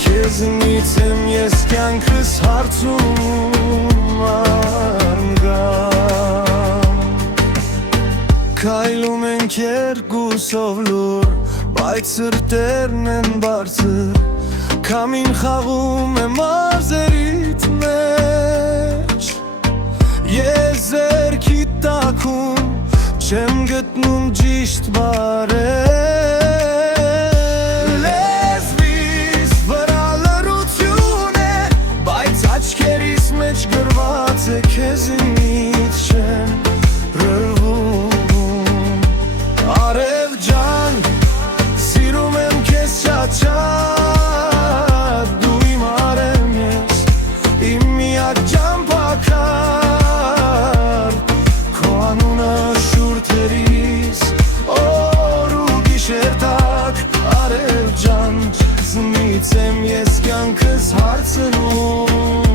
Քեզնից եմ ես կյանքս հարցում անգամ Քայլում ենք երկուսով լուր Բայց սրտերն են բարձր Քամին խաղում է մարզերիդ մեջ Ես ձեռքի տակում չեմ գտնում ճիշտ բարել Լեզվիս վրա լռություն է Բայց աչքերիս մեջ գրված է քեզնից չեմ ռլվում Արև ջան, սիրում եմ քեզ շատ Դու իմ արեմ ես, իմ միակ ճամփաքար Քո անունը շուրթերիս, օր ու գիշեր տակ Արև ջան, զնից եմ ես կյանքս հարցնում